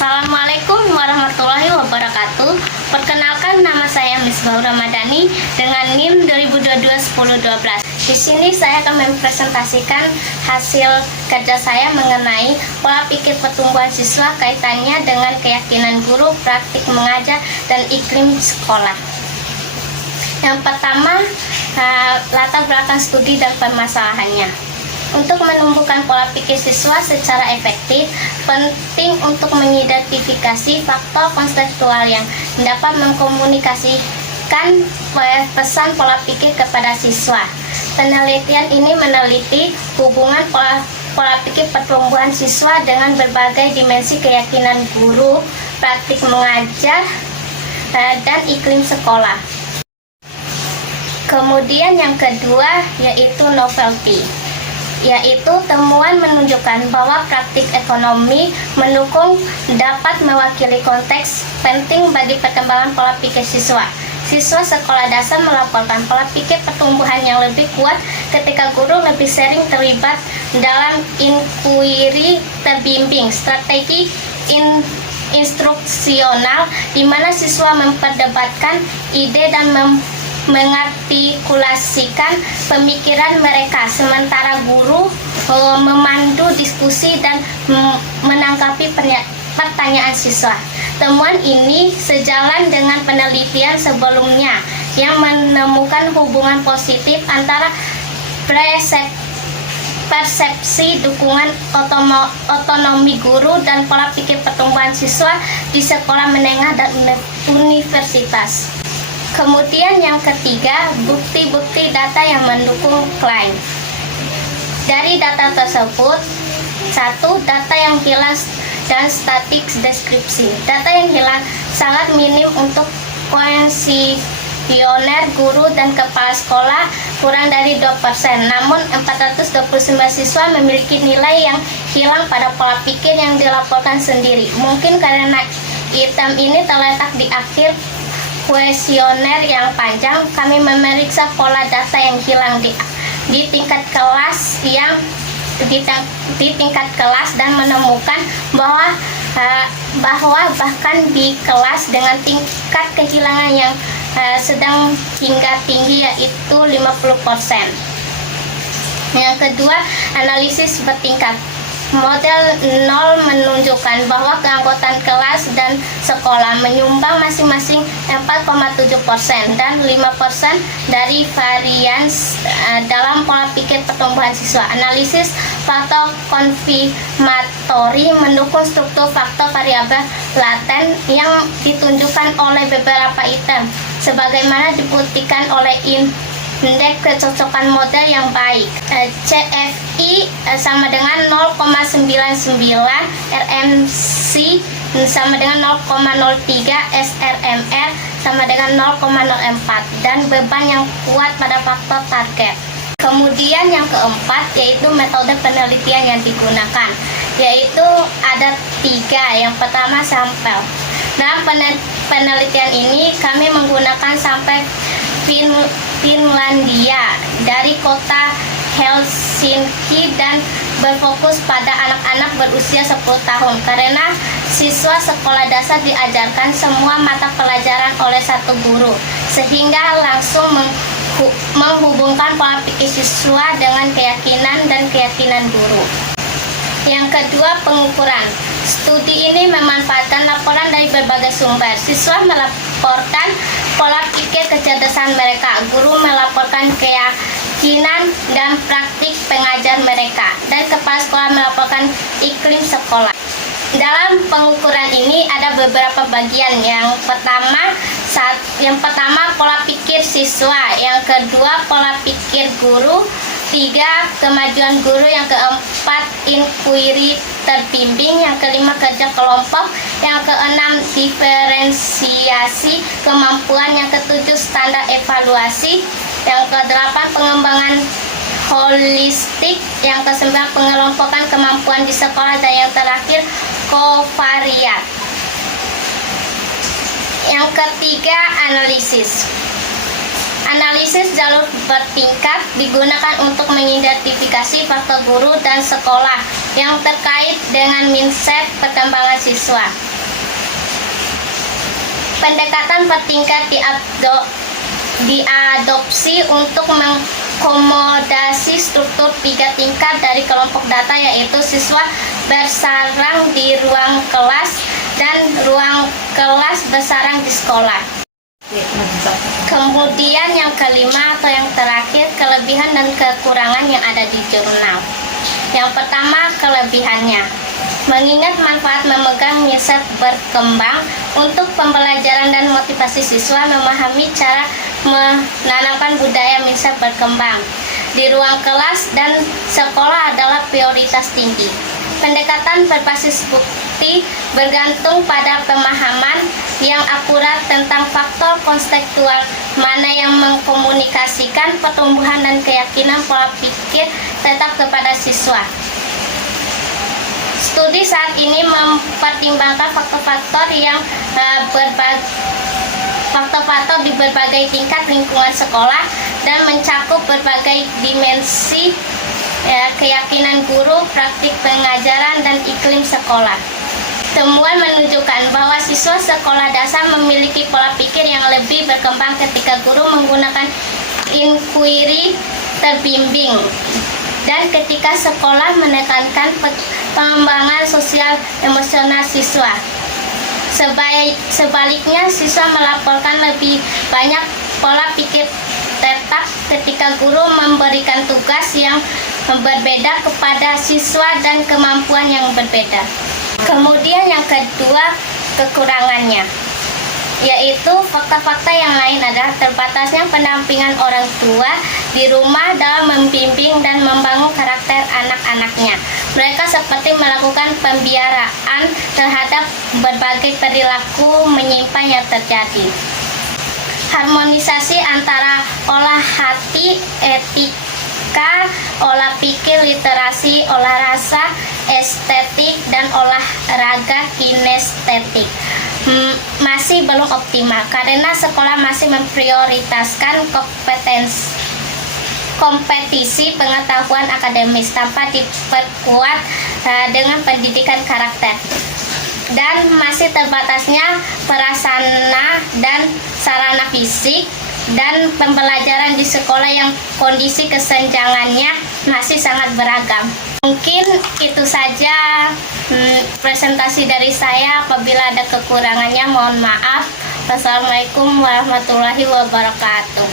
Assalamualaikum warahmatullahi wabarakatuh. Perkenalkan, nama saya Misbahur Ramadhani dengan NIM 2022-1012. Di sini saya akan mempresentasikan hasil kerja saya mengenai pola pikir pertumbuhan siswa kaitannya dengan keyakinan guru, praktik mengajar, dan iklim sekolah. Yang pertama, latar belakang studi dan permasalahannya. Untuk menumbuhkan pola pikir siswa secara efektif, penting untuk mengidentifikasi faktor konseptual yang dapat mengkomunikasikan pesan pola pikir kepada siswa. Penelitian ini meneliti hubungan pola pikir pertumbuhan siswa dengan berbagai dimensi keyakinan guru, praktik mengajar, dan iklim sekolah. Kemudian yang kedua yaitu novelty, yaitu temuan menunjukkan bahwa praktik ekonomi mendukung dapat mewakili konteks penting bagi perkembangan pola pikir siswa. Siswa sekolah dasar melaporkan pola pikir pertumbuhan yang lebih kuat ketika guru lebih sering terlibat dalam inquiry terbimbing, strategi instruksional di mana siswa memperdebatkan ide dan mengartikulasikan pemikiran mereka, sementara guru memandu diskusi dan menanggapi pertanyaan siswa. Temuan ini sejalan dengan penelitian sebelumnya yang menemukan hubungan positif antara persepsi dukungan otonomi guru dan pola pikir pertumbuhan siswa di sekolah menengah dan universitas. Kemudian yang ketiga, bukti-bukti data yang mendukung klaim. Dari data tersebut, satu, data yang hilang dan statik deskripsi. Data yang hilang sangat minim untuk kuesioner guru dan kepala sekolah, kurang dari 2%. Namun 429 siswa memiliki nilai yang hilang pada pola pikir yang dilaporkan sendiri. Mungkin karena item ini terletak di akhir kuesioner yang panjang, kami memeriksa pola data yang hilang di tingkat kelas dan menemukan bahwa bahkan di kelas dengan tingkat kehilangan yang sedang hingga tinggi yaitu 50%. Yang kedua, analisis bertingkat. Model 0 menunjukkan bahwa keanggotaan kelas dan sekolah menyumbang masing-masing 4,7% dan 5% dari varians dalam pola pikir pertumbuhan siswa. Analisis faktor konfirmatori mendukung struktur faktor variabel laten yang ditunjukkan oleh beberapa item, sebagaimana dibuktikan oleh indeks kecocokan model yang baik. CFI sama dengan 0,99, RMC sama dengan 0,03, SRMR sama dengan 0,04, dan beban yang kuat pada faktor target. Kemudian yang keempat yaitu metode penelitian yang digunakan, yaitu ada 3. Yang pertama, sampel. Dalam penelitian ini kami menggunakan sampel Finlandia dari kota Helsinki dan berfokus pada anak-anak berusia 10 tahun karena siswa sekolah dasar diajarkan semua mata pelajaran oleh satu guru, sehingga langsung menghubungkan pola pikir siswa dengan keyakinan dan keyakinan guru. Yang kedua, pengukuran. Studi ini memanfaatkan laporan dari berbagai sumber. Siswa melaporkan pola pikir kecerdasan mereka, guru melaporkan keyakinan dan praktik pengajar mereka, dan kepala sekolah melaporkan iklim sekolah. Dalam pengukuran ini ada beberapa bagian. Yang pertama pola pikir siswa, yang kedua pola pikir guru, 3 kemajuan guru, yang keempat inquiry terbimbing, yang kelima kerja kelompok, yang keenam diferensiasi kemampuan, yang ketujuh standar evaluasi, yang kedelapan pengembangan holistik, yang kesembilan pengelompokan kemampuan di sekolah, dan yang terakhir kovariat. Yang ketiga, analisis. Analisis jalur bertingkat digunakan untuk mengidentifikasi faktor guru dan sekolah yang terkait dengan mindset perkembangan siswa. Pendekatan bertingkat diadopsi untuk mengakomodasi struktur 3 tingkat dari kelompok data, yaitu siswa bersarang di ruang kelas dan ruang kelas bersarang di sekolah. Kemudian yang kelima atau yang terakhir, kelebihan dan kekurangan yang ada di jurnal. Yang pertama, kelebihannya. Mengingat manfaat memegang mindset berkembang untuk pembelajaran dan motivasi siswa memahami cara menanamkan budaya mindset berkembang di ruang kelas dan sekolah adalah prioritas tinggi. Pendekatan berbasis bukti bergantung pada pemahaman yang akurat tentang faktor kontekstual mana yang mengkomunikasikan pertumbuhan dan keyakinan pola pikir tetap kepada siswa. Studi saat ini mempertimbangkan faktor-faktor di berbagai tingkat lingkungan sekolah dan mencakup berbagai dimensi keyakinan guru, praktik pengajaran, dan iklim sekolah. Temuan menunjukkan bahwa siswa sekolah dasar memiliki pola pikir yang lebih berkembang ketika guru menggunakan inquiry terbimbing dan ketika sekolah menekankan pengembangan sosial emosional siswa. Sebaliknya, siswa melaporkan lebih banyak pola pikir tetap ketika guru memberikan tugas yang berbeda kepada siswa dan kemampuan yang berbeda. Kemudian yang kedua, kekurangannya, yaitu fakta-fakta yang lain adalah terbatasnya pendampingan orang tua di rumah dalam membimbing dan membangun karakter anak-anaknya. Mereka seperti melakukan pembiaraan terhadap berbagai perilaku menyimpang yang terjadi. Harmonisasi antara olah hati, etika, olah pikir, literasi, olah rasa, estetik, dan olahraga kinestetik masih belum optimal karena sekolah masih memprioritaskan kompetisi pengetahuan akademis tanpa diperkuat dengan pendidikan karakter, dan masih terbatasnya prasarana dan sarana fisik dan pembelajaran di sekolah yang kondisi kesenjangannya masih sangat beragam. Mungkin itu saja presentasi dari saya. Apabila ada kekurangannya mohon maaf. Wassalamualaikum warahmatullahi wabarakatuh.